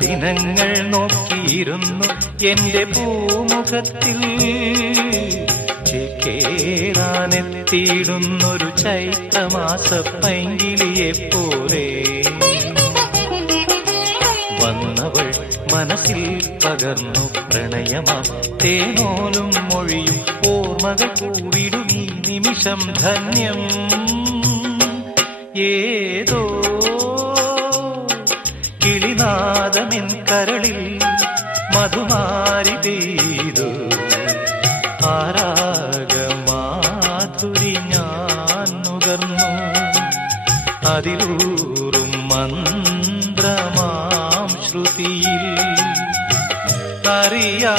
ദിനങ്ങൾ നോക്കിയിരുന്നു എന്റെ പൂമുഖത്തിൽ ചേക്കേറാനെത്തിയിടുന്നൊരു ചൈത്രമാസ പൈങ്കിളിയെപ്പോലെ വന്നവൾ മനസ്സിൽ പകർന്നു പ്രണയമാം തേനോലും മൊഴിയും ഓർമ്മകൾ കൂടിടും ഈ നിമിഷം ധന്യം ഏതോ കിളിനാദമെൻ കരളിൽ മധുമാരി പെയ്തു ആരാഗമാധുരി ഞാൻ നുകർന്നു അതിലൂറും മന്ത്രമാം ശ്രുതിയിൽ അറിയാ